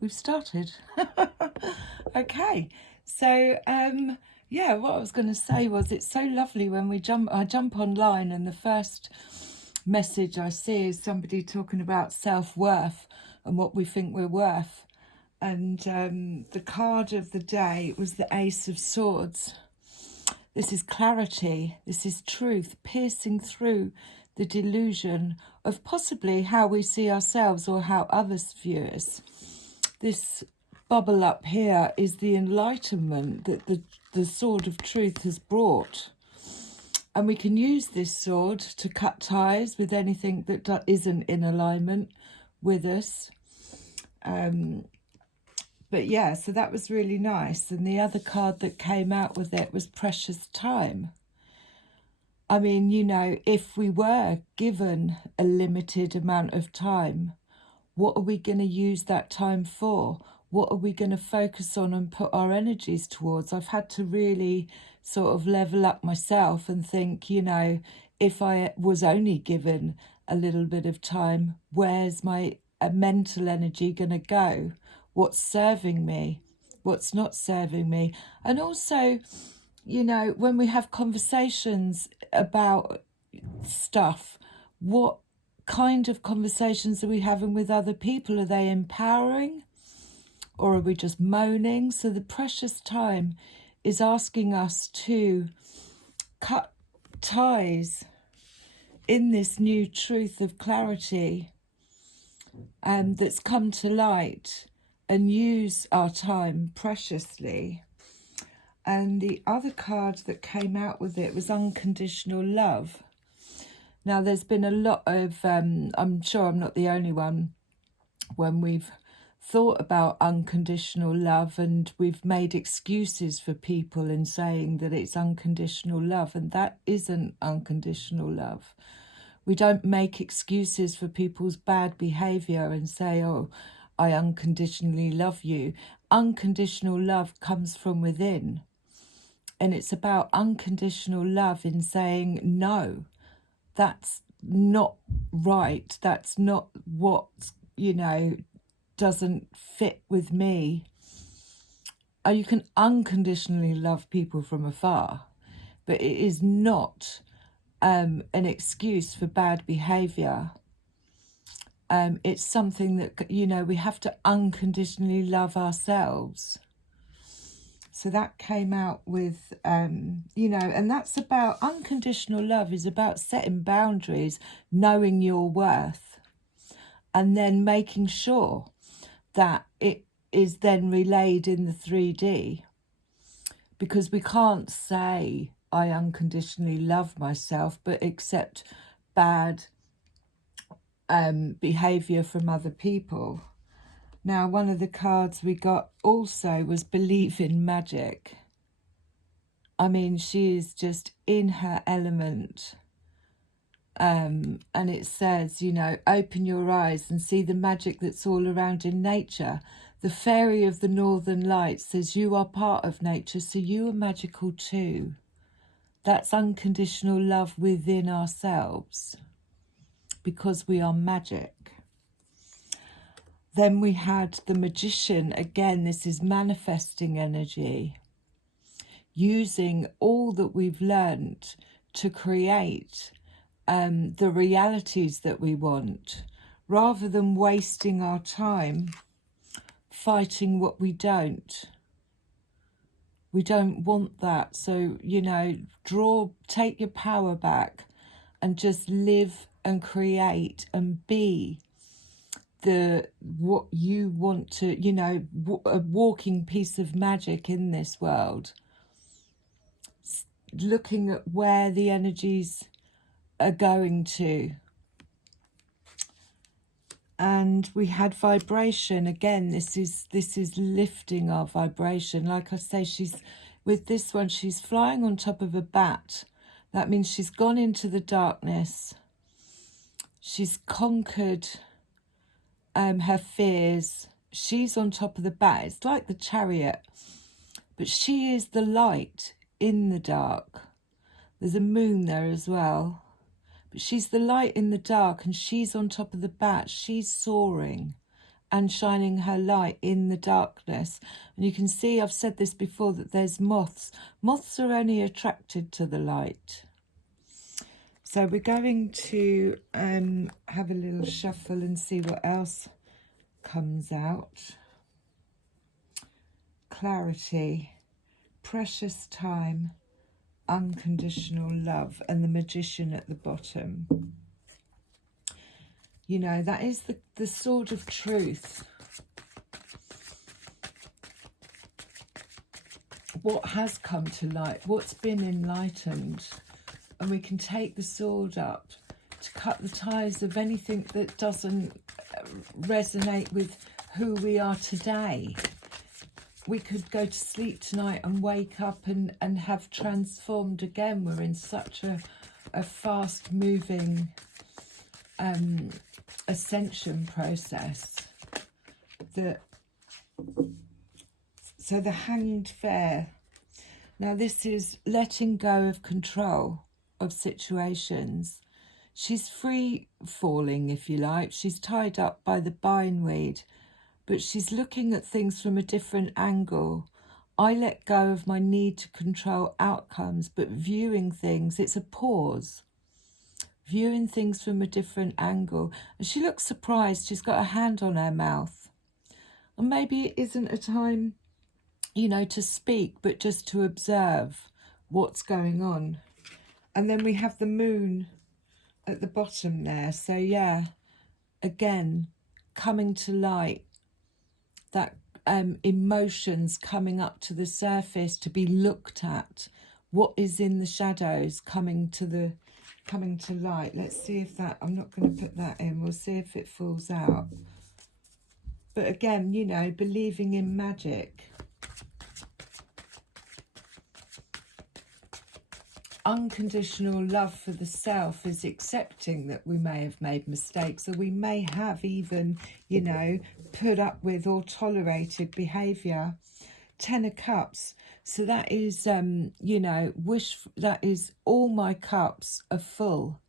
we've started. Okay, so yeah, what I was going to say was, it's so lovely when I jump online and the first message I see is somebody talking about self-worth and what we think we're worth. And the card of the day was the Ace of Swords. This is clarity, this is truth, piercing through the delusion of possibly how we see ourselves or how others view us. This bubble up here is the enlightenment that the sword of truth has brought. And we can use this sword to cut ties with anything that isn't in alignment with us. But yeah, so that was really nice. And the other card that came out with it was precious time. I mean, you know, if we were given a limited amount of time, what are we going to use that time for? What are we going to focus on and put our energies towards? I've had to really sort of level up myself and think, you know, if I was only given a little bit of time, where's my mental energy going to go? What's serving me? What's not serving me? And also, you know, when we have conversations about stuff, what kind of conversations are we having with other people? Are they empowering or are we just moaning? So the precious time is asking us to cut ties in this new truth of clarity that's come to light, and use our time preciously. And the other card that came out with it was unconditional love. Now, there's been a lot of, I'm sure I'm not the only one, when we've thought about unconditional love and we've made excuses for people in saying that it's unconditional love, and that isn't unconditional love. We don't make excuses for people's bad behaviour and say, oh, I unconditionally love you. Unconditional love comes from within. And it's about unconditional love in saying, no, that's not right. That's not what, you know, doesn't fit with me. You can unconditionally love people from afar, but it is not an excuse for bad behaviour. It's something that, you know, we have to unconditionally love ourselves. So that came out with, you know, and that's about, unconditional love is about setting boundaries, knowing your worth, and then making sure that it is then relayed in the 3D. Because we can't say, I unconditionally love myself, but accept bad behaviour from other people. Now, one of the cards we got also was believe in magic. I mean, she is just in her element. And it says, you know, open your eyes and see the magic that's all around in nature. The fairy of the northern lights says you are part of nature, so you are magical too. That's unconditional love within ourselves, because we are magic. Then we had the magician. Again, this is manifesting energy, using all that we've learned to create the realities that we want, rather than wasting our time fighting what we don't. We don't want that. So, you know, take your power back and just live and create and be what you want to, you know, a walking piece of magic in this world. Looking at where the energies are going to. And we had vibration. Again, this is lifting our vibration. Like I say, with this one, she's flying on top of a bat. That means she's gone into the darkness. She's conquered her fears. She's on top of the bat. It's like the Chariot, but she is the light in the dark. There's a moon there as well, but she's the light in the dark, and she's on top of the bat. She's soaring, and shining her light in the darkness. And you can see, I've said this before, that there's moths. Moths are only attracted to the light. So we're going to have a little shuffle and see what else comes out. Clarity, precious time, unconditional love, and the Magician at the bottom. You know, that is the sword of truth. What has come to light, what's been enlightened. And we can take the sword up to cut the ties of anything that doesn't resonate with who we are today. We could go to sleep tonight and wake up and have transformed again. We're in such a fast-moving ascension process. So the Hanged Fair. Now this is letting go of control of situations. She's free falling, if you like. She's tied up by the bindweed, but she's looking at things from a different angle. I let go of my need to control outcomes, but viewing things, it's a pause. Viewing things from a different angle. And she looks surprised. She's got a hand on her mouth. And maybe it isn't a time, you know, to speak, but just to observe what's going on. And then we have the moon at the bottom there. So yeah, again, coming to light, that emotions coming up to the surface to be looked at. What is in the shadows coming to light. Let's see if that, I'm not going to put that in. We'll see if it falls out. But again, you know, believing in magic. Unconditional love for the self is accepting that we may have made mistakes, or we may have even, you know, put up with or tolerated behaviour. 10 of Cups. So that is, you know, that is all my cups are full.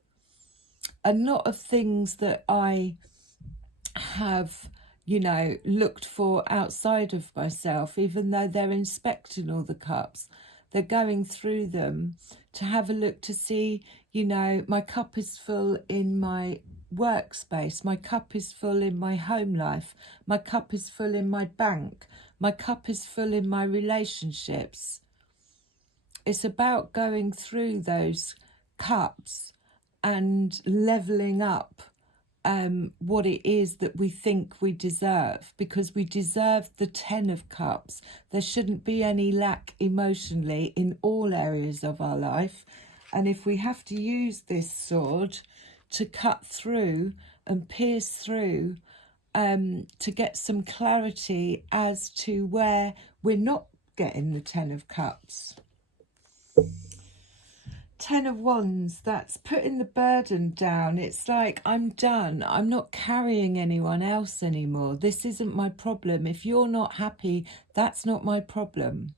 And not of things that I have, you know, looked for outside of myself, even though they're inspecting all the cups. They're going through them to have a look to see, you know, my cup is full in my workspace. My cup is full in my home life. My cup is full in my bank. My cup is full in my relationships. It's about going through those cups and levelling up what it is that we think we deserve, because we deserve the 10 of Cups. There shouldn't be any lack emotionally in all areas of our life. And if we have to use this sword to cut through and pierce through, to get some clarity as to where we're not getting the 10 of Cups. 10 of Wands, that's putting the burden down. It's like, I'm done. I'm not carrying anyone else anymore. This isn't my problem. If you're not happy, that's not my problem.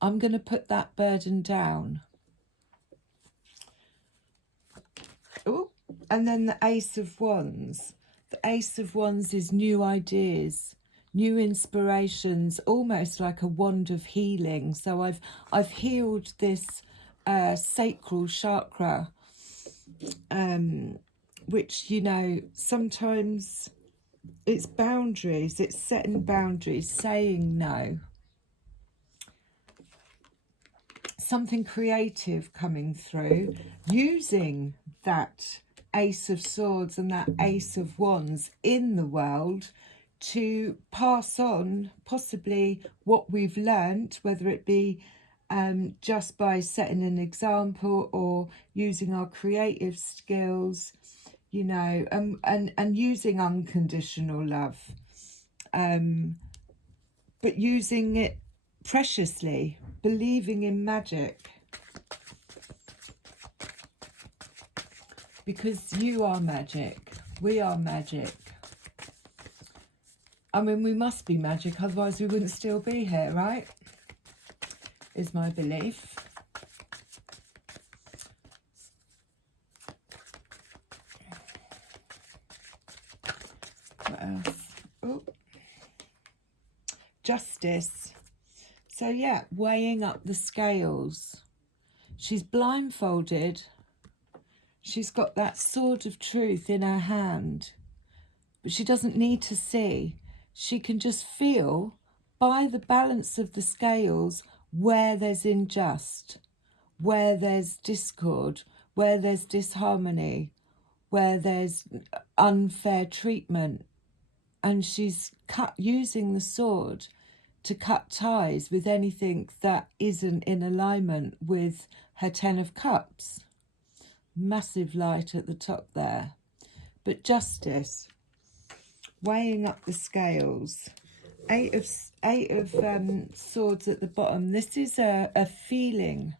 I'm going to put that burden down. Oh, and then the Ace of Wands. The Ace of Wands is new ideas, new inspirations, almost like a wand of healing. So I've healed this sacral chakra, which, you know, sometimes it's boundaries, it's setting boundaries, saying no. Something creative coming through, using that Ace of Swords and that Ace of Wands in the world to pass on possibly what we've learnt, whether it be just by setting an example or using our creative skills, you know, and using unconditional love, but using it preciously, believing in magic. Because you are magic, we are magic. I mean, we must be magic, otherwise we wouldn't still be here, right? Is my belief. What else? Oh, Justice. So yeah, weighing up the scales. She's blindfolded. She's got that sword of truth in her hand, but she doesn't need to see. She can just feel by the balance of the scales where there's unjust, where there's discord, where there's disharmony, where there's unfair treatment. And she's using the sword to cut ties with anything that isn't in alignment with her Ten of Cups. Massive light at the top there. But justice, weighing up the scales. Eight of Swords at the bottom. This is a feeling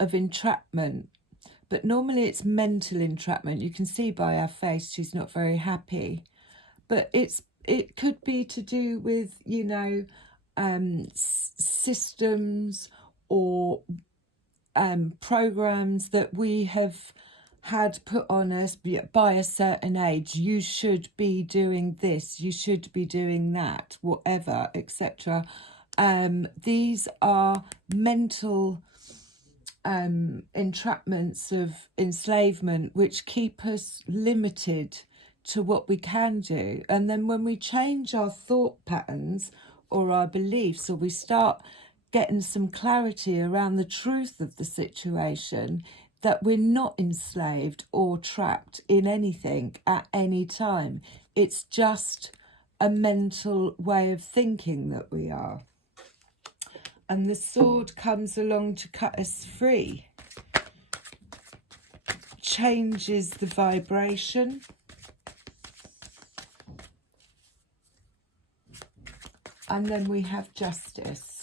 of entrapment, but normally it's mental entrapment. You can see by her face she's not very happy, but it could be to do with, you know, systems or programs that we have had put on us by a certain age. You should be doing this, you should be doing that, whatever, etc. These are mental entrapments of enslavement which keep us limited to what we can do. And then when we change our thought patterns or our beliefs, or we start getting some clarity around the truth of the situation, that we're not enslaved or trapped in anything at any time. It's just a mental way of thinking that we are. And the sword comes along to cut us free. Changes the vibration. And then we have justice.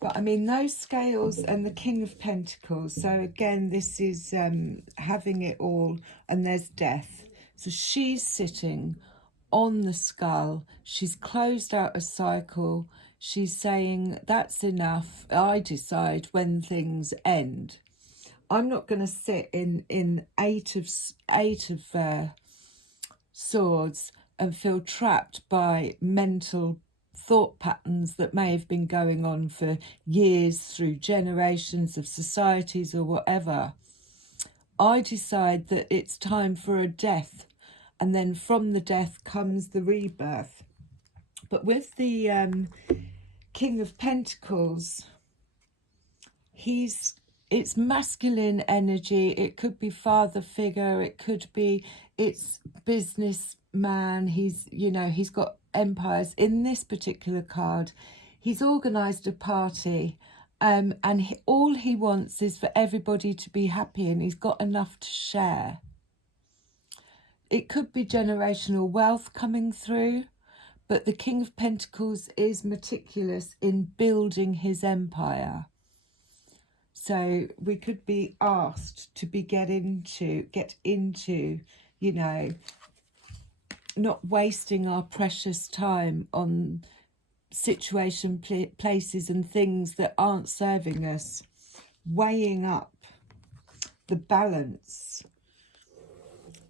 But I mean, those scales and the King of Pentacles. So again, this is having it all, and there's death. So she's sitting on the skull. She's closed out a cycle. She's saying, that's enough. I decide when things end. I'm not going to sit in eight of swords and feel trapped by mental thought patterns that may have been going on for years, through generations of societies or whatever. I decide that it's time for a death, and then from the death comes the rebirth. But with the King of Pentacles, it's masculine energy. It could be father figure, it could be, it's businessman. He's, you know, he's got empires. In this particular card, he's organized a party, and all he wants is for everybody to be happy, and he's got enough to share. It could be generational wealth coming through, but the King of Pentacles is meticulous in building his empire. So we could be asked to get into, you know, not wasting our precious time on places and things that aren't serving us. Weighing up the balance.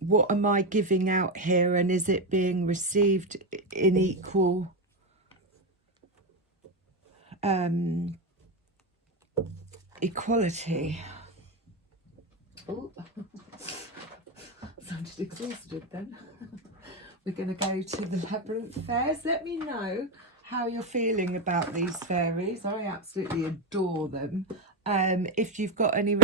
What am I giving out here, and is it being received in equal equality? Oh, sounded exhausted then. We're going to go to the labyrinth fairs. Let me know how you're feeling about these fairies. I absolutely adore them. If you've got any